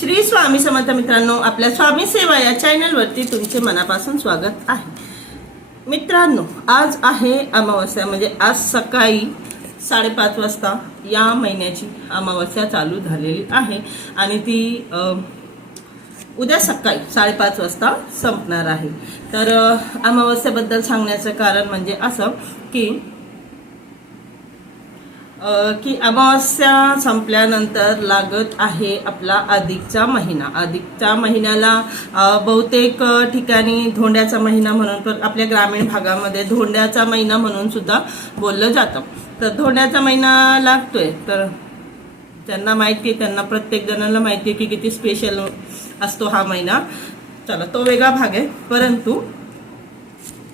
श्री स्वामी समर्थ मित्रांनो, आपल्या स्वामी सेवा या चॅनलवरती तुमचे मनापासून स्वागत आहे। मित्रांनो, आज आहे अमावस्या, म्हणजे आज सकाळी 5:30 वाजता या महिन्याची अमावस्या चालू झालेली आहे आणि ती उद्या सकाळी 5:30 वाजता संपणार आहे। तर अमावस्याबद्दल सांगण्याचं कारण म्हणजे असं की अमावस्या संपल्यानंतर लागत आहे आपला अधिकचा महिना। अधिकच्या महिन्याला बहुतेक ठिकाणी धोंड्याचा महिना म्हणून, पण आपल्या ग्रामीण भागामध्ये धोंड्याचा महिना म्हणून सुद्धा बोललं जातं। तर धोंड्याचा महिना लागतोय, तर ज्यांना माहिती आहे त्यांना, प्रत्येक जणांना माहिती आहे की किती स्पेशल असतो हा महिना। चला, तो वेगळा भाग आहे। परंतु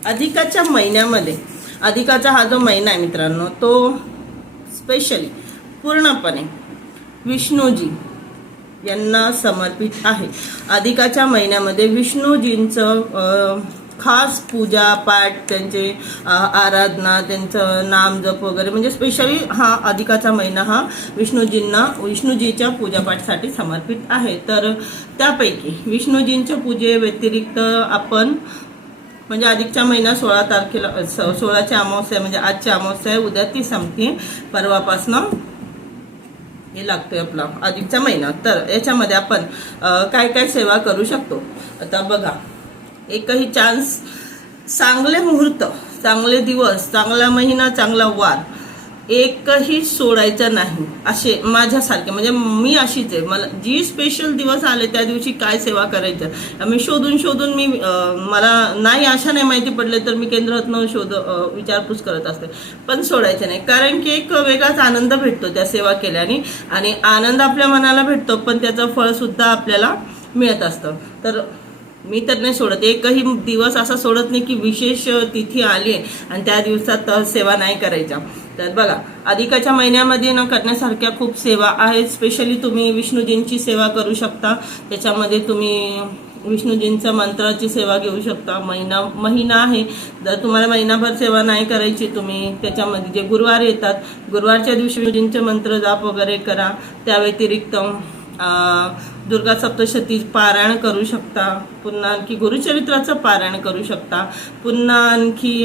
अधिकाच्या महिन्यामध्ये, अधिकाचा हा जो महिना आहे मित्रांनो, तो स्पेशली पूर्णपणे विष्णूजी यांना समर्पित आहे। अधिकाच्या महिन्यामध्ये विष्णूजींचं खास पूजा पाठ, त्यांचे आराधना, त्यांचं नाम जप वगैरे, म्हणजे स्पेशली हा अधिकाचा महिना हा विष्णूजीच्या पूजापाठसाठी समर्पित आहे। तर त्यापैकी विष्णूजींच्या पूजे व्यतिरिक्त आपण, म्हणजे अधिकच्या महिना 16 तारखेला, 16ची अमावस्या, म्हणजे आजची अमावस्या आहे, उद्या ती संपते, परवापासनं हे लागतोय आपला अधिकचा महिना। तर याच्यामध्ये आपण काय काय सेवा करू शकतो आता बघा। एकही चान्स, चांगले मुहूर्त, चांगले दिवस, चांगला महिना, चांगला वार एकही सोडायचा नाही। असे माझ्यासारखे, म्हणजे मी अशीच आहे, मला जी स्पेशल दिवस आले त्या दिवशी काय सेवा करायचं मी शोधून मी, मला नाही अशा नाही माहिती पडले तर मी केंद्रातनं विचारपूस करत असते, पण सोडायचं नाही। कारण की एक वेगळाच आनंद भेटतो त्या सेवा केल्याने, आणि आनंद आपल्या मनाला भेटतो, पण त्याचं फळ सुद्धा आपल्याला मिळत असतं। तर मी तर नाही सोडत, एकही दिवस असा सोडत नाही की विशेष तिथी आली आणि त्या दिवसात सेवा नाही करायच्या। तर बघा, अधिकाच्या महिन्यामध्ये करण्यासारख्या खूप सेवा आहेत। स्पेशली तुम्ही विष्णूजींची सेवा करू शकता। त्याच्यामध्ये तुम्ही विष्णूजींच्या मंत्राची सेवा घेऊ शकता। महिना आहे, जर तुम्हाला महिनाभर सेवा नाही करायची, तुम्ही त्याच्यामध्ये जे गुरुवार येतात, गुरुवारच्या दिवशी विष्णूजींचे मंत्र जाप वगैरे करा। त्या व्यतिरिक्त दुर्गा सप्तशती पारायण करू शकता, पुन्हा आणखी गुरुचरित्राचं पारायण करू शकता, पुन्हा आणखी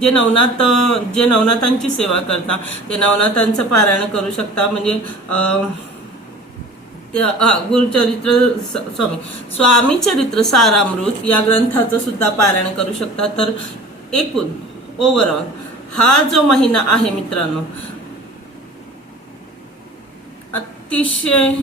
जे नवनाथांची सेवा करता ते नवनाथांचं पारायण करू शकता। म्हणजे गुरुचरित्र, स्वामी चरित्र सारामृत या ग्रंथाचं सुद्धा पारायण करू शकता। तर एकूण ओव्हरऑल हा जो महिना आहे मित्रांनो, अतिशय